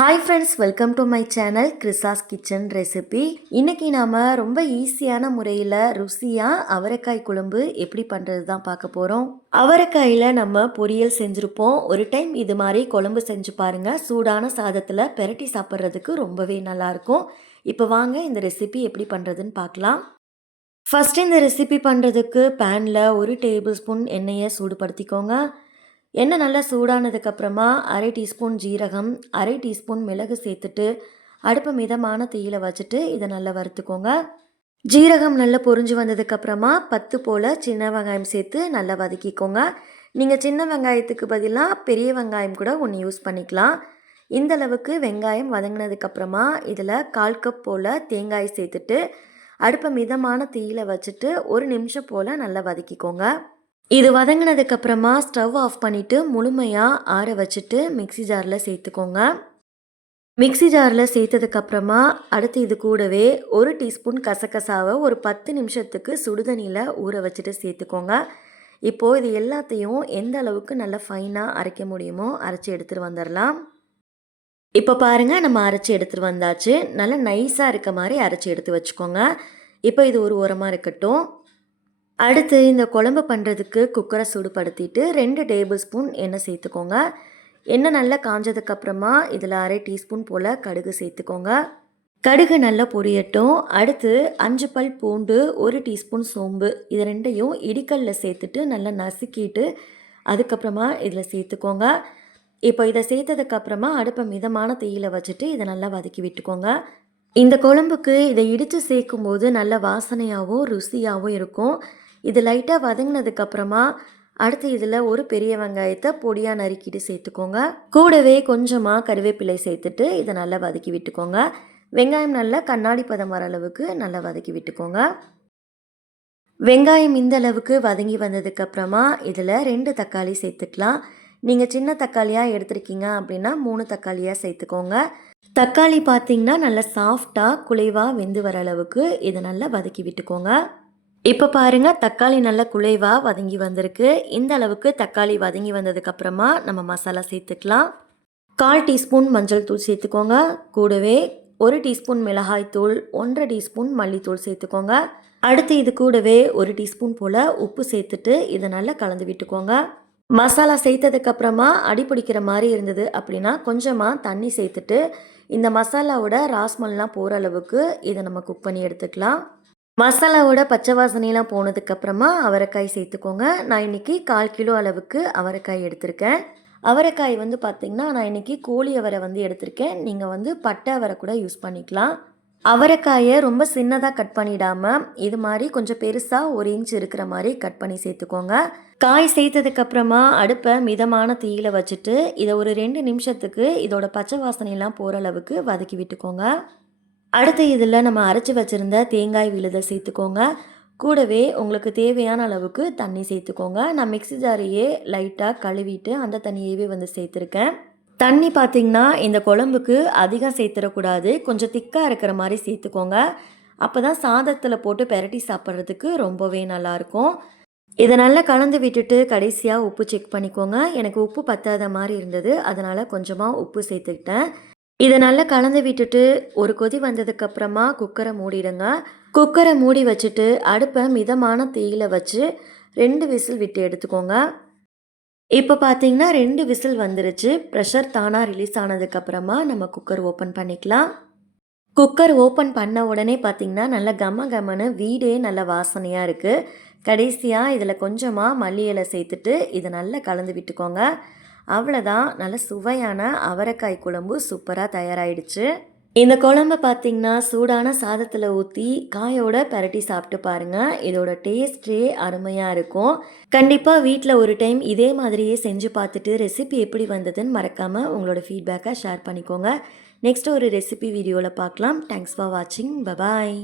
Hi friends, welcome to my channel கிறிஸாஸ் kitchen recipe. இன்றைக்கி நாம் ரொம்ப ஈஸியான முறையில் ருசியாக அவரைக்காய் குழம்பு எப்படி பண்ணுறது தான் பார்க்க போகிறோம். அவரைக்காயில் நம்ம பொரியல் செஞ்சுருப்போம். ஒரு டைம் இது மாதிரி குழம்பு செஞ்சு பாருங்கள். சூடான சாதத்தில் பெரட்டி சாப்பிட்றதுக்கு ரொம்பவே நல்லாயிருக்கும். இப்போ வாங்க இந்த ரெசிபி எப்படி பண்ணுறதுன்னு பார்க்கலாம். ஃபஸ்ட்டு இந்த ரெசிபி பண்ணுறதுக்கு பேனில் 1 டேபிள் ஸ்பூன் எண்ணெயை சூடுபடுத்திக்கோங்க. எண்ணெய் நல்லா சூடானதுக்கப்புறமா 1/2 டீஸ்பூன் ஜீரகம், 1/2 டீஸ்பூன் மிளகு சேர்த்துட்டு அடுப்பை மிதமான தீயில வச்சுட்டு இதை நல்லா வறுத்துக்கோங்க. ஜீரகம் நல்லா பொரிஞ்சு வந்ததுக்கப்புறமா 10 போல் சின்ன வெங்காயம் சேர்த்து நல்லா வதக்கிக்கோங்க. நீங்கள் சின்ன வெங்காயத்துக்கு பதிலாக பெரிய வெங்காயம் கூட ஒன்று யூஸ் பண்ணிக்கலாம். இந்த அளவுக்கு வெங்காயம் வதங்கினதுக்கப்புறமா இதில் 1/4 கப் போல் தேங்காய் சேர்த்துட்டு அடுப்பை மிதமான தீயில வச்சுட்டு 1 நிமிஷம் போல் நல்லா வதக்கிக்கோங்க. இது வதங்கினதுக்கப்புறமா ஸ்டவ் ஆஃப் பண்ணிவிட்டு முழுமையாக ஆற வச்சுட்டு மிக்ஸி ஜாரில் சேர்த்துக்கோங்க. மிக்ஸி ஜாரில் சேர்த்ததுக்கப்புறமா அடுத்து இது கூடவே 1 டீஸ்பூன் கசகசாவை ஒரு 10 நிமிஷத்துக்கு சுடுதண்ணியில் ஊற வச்சுட்டு சேர்த்துக்கோங்க. இப்போது இது எல்லாத்தையும் எந்த அளவுக்கு நல்லா ஃபைனாக அரைக்க முடியுமோ அரைச்சி எடுத்துகிட்டு வந்துடலாம். இப்போ பாருங்கள், நம்ம அரைச்சி எடுத்துகிட்டு வந்தாச்சு. நல்லா நைஸாக இருக்க மாதிரி அரைச்சி எடுத்து வச்சுக்கோங்க. இப்போ இது ஒரு ஓரமாக இருக்கட்டும். அடுத்து இந்த குழம்பு பண்ணுறதுக்கு குக்கரை சூடுபடுத்திட்டு 2 டேபிள் ஸ்பூன் எண்ணெய் சேர்த்துக்கோங்க. எண்ணெய் நல்லா காஞ்சதுக்கப்புறமா இதில் 1/2 டீஸ்பூன் போல் கடுகு சேர்த்துக்கோங்க. கடுகு நல்லா பொரியட்டும். அடுத்து 5 பல் பூண்டு, 1 டீஸ்பூன் சோம்பு, இது ரெண்டையும் இடிக்கல்லில் சேர்த்துட்டு நல்லா நசுக்கிட்டு அதுக்கப்புறமா இதில் சேர்த்துக்கோங்க. இப்போ இதை சேர்த்ததுக்கப்புறமா அடுப்பை மிதமான தீயில வச்சுட்டு இதை நல்லா வதக்கி விட்டுக்கோங்க. இந்த குழம்புக்கு இதை இடித்து சேர்க்கும்போது நல்ல வாசனையாகவும் ருசியாகவும் இருக்கும். இது லைட்டாக வதங்கினதுக்கப்புறமா அடுத்து இதில் ஒரு பெரிய வெங்காயத்தை பொடியாக நறுக்கிட்டு சேர்த்துக்கோங்க. கூடவே கொஞ்சமாக கருவேப்பிலை சேர்த்துட்டு இதை நல்லா வதக்கி விட்டுக்கோங்க. வெங்காயம் நல்லா கண்ணாடி பதம் வர அளவுக்கு நல்லா வதக்கி விட்டுக்கோங்க. வெங்காயம் இந்த அளவுக்கு வதங்கி வந்ததுக்கப்புறமா இதில் 2 தக்காளி சேர்த்துக்கலாம். நீங்கள் சின்ன தக்காளியாக எடுத்துருக்கீங்க அப்படின்னா 3 தக்காளியாக சேர்த்துக்கோங்க. தக்காளி பார்த்திங்கன்னா நல்லா சாஃப்டாக குலைவாக வெந்து வர அளவுக்கு இதை நல்லா வதக்கி விட்டுக்கோங்க. இப்போ பாருங்கள், தக்காளி நல்லா குலைவாக வதங்கி வந்திருக்கு. இந்த அளவுக்கு தக்காளி வதங்கி வந்ததுக்கப்புறமா நம்ம மசாலா சேர்த்துக்கலாம். 1/4 டீஸ்பூன் மஞ்சள் தூள் சேர்த்துக்கோங்க. கூடவே 1 டீஸ்பூன் மிளகாய் தூள், 1/2 டீஸ்பூன் மல்லித்தூள் சேர்த்துக்கோங்க. அடுத்து இது கூடவே 1 டீஸ்பூன் போல் உப்பு சேர்த்துட்டு இதை நல்லா கலந்து விட்டுக்கோங்க. மசாலா சேர்த்ததுக்கப்புறமா அடி பிடிக்கிற மாதிரி இருந்தது அப்படின்னா கொஞ்சமாக தண்ணி சேர்த்துட்டு இந்த மசாலாவோட ராஸ்மல்லாம் போகிற அளவுக்கு இதை நம்ம குக் பண்ணி எடுத்துக்கலாம். மசாலாவோட பச்சை வாசனையெல்லாம் போனதுக்கப்புறமா அவரைக்காய் சேர்த்துக்கோங்க. நான் இன்றைக்கி 1/4 கிலோ அளவுக்கு அவரைக்காய் எடுத்திருக்கேன். அவரைக்காய் பார்த்திங்கன்னா நான் இன்றைக்கி கோழி அவரை எடுத்திருக்கேன். நீங்கள் பட்டை அவரை கூட யூஸ் பண்ணிக்கலாம். அவரைக்காயை ரொம்ப சின்னதாக கட் பண்ணிடாமல் இது மாதிரி கொஞ்சம் பெருசாக 1 இன்ச் இருக்கிற மாதிரி கட் பண்ணி சேர்த்துக்கோங்க. காய் சேர்த்ததுக்கப்புறமா அடுப்பை மிதமான தீயில வச்சுட்டு இதை ஒரு 2 நிமிஷத்துக்கு இதோட பச்சை வாசனையெல்லாம் போகிற அளவுக்கு வதக்கி விட்டுக்கோங்க. அடுத்து இதில் நம்ம அரைச்சி வச்சுருந்த தேங்காய் விழுதை சேர்த்துக்கோங்க. கூடவே உங்களுக்கு தேவையான அளவுக்கு தண்ணி சேர்த்துக்கோங்க. நான் மிக்ஸி ஜாரையே லைட்டாக கழுவிட்டு அந்த தண்ணியவே சேர்த்துருக்கேன். தண்ணி பார்த்திங்கன்னா இந்த குழம்புக்கு அதிகம் சேர்த்துடக்கூடாது. கொஞ்சம் திக்காக இருக்கிற மாதிரி சேர்த்துக்கோங்க. அப்போ தான் சாதத்தில் போட்டு பெரட்டி சாப்பிட்றதுக்கு ரொம்பவே நல்லாயிருக்கும். இதை நல்லா கலந்து விட்டுட்டு கடைசியாக உப்பு செக் பண்ணிக்கோங்க. எனக்கு உப்பு பத்தாத மாதிரி இருந்தது, அதனால் கொஞ்சமாக உப்பு சேர்த்துக்கிட்டேன். இதை நல்லா கலந்து விட்டுட்டு ஒரு கொதி வந்ததுக்கப்புறமா குக்கரை மூடிடுங்க. குக்கரை மூடி வச்சுட்டு அடுப்பை மிதமான தீயில வச்சு 2 விசில் விட்டு எடுத்துக்கோங்க. இப்போ பார்த்தீங்கன்னா 2 விசில் வந்துருச்சு. ப்ரெஷர் தானாக ரிலீஸ் ஆனதுக்கப்புறமா நம்ம குக்கர் ஓப்பன் பண்ணிக்கலாம். குக்கர் ஓப்பன் பண்ண உடனே பார்த்திங்கன்னா நல்லா கமன்னு வீடே நல்ல வாசனையாக இருக்குது. கடைசியாக இதில் கொஞ்சமாக மல்லி இலை சேர்த்துட்டு இதை நல்லா கலந்து விட்டுக்கோங்க. அவ்வளோதான், நல்ல சுவையான அவரைக்காய் குழம்பு சூப்பராக தயாராகிடுச்சு. இந்த குழம்பு பார்த்திங்கன்னா சூடான சாதத்தில் ஊற்றி காயோட பெரட்டி சாப்பிட்டு பாருங்கள். இதோட டேஸ்ட்டே அருமையாக இருக்கும். கண்டிப்பாக வீட்டில் ஒரு டைம் இதே மாதிரியே செஞ்சு பார்த்துட்டு ரெசிபி எப்படி வந்ததுன்னு மறக்காமல் உங்களோட ஃபீட்பேக்கை ஷேர் பண்ணிக்கோங்க. நெக்ஸ்ட் ஒரு ரெசிபி வீடியோவில் பார்க்கலாம். தேங்க்ஸ் ஃபார் வாட்சிங். பபாய்.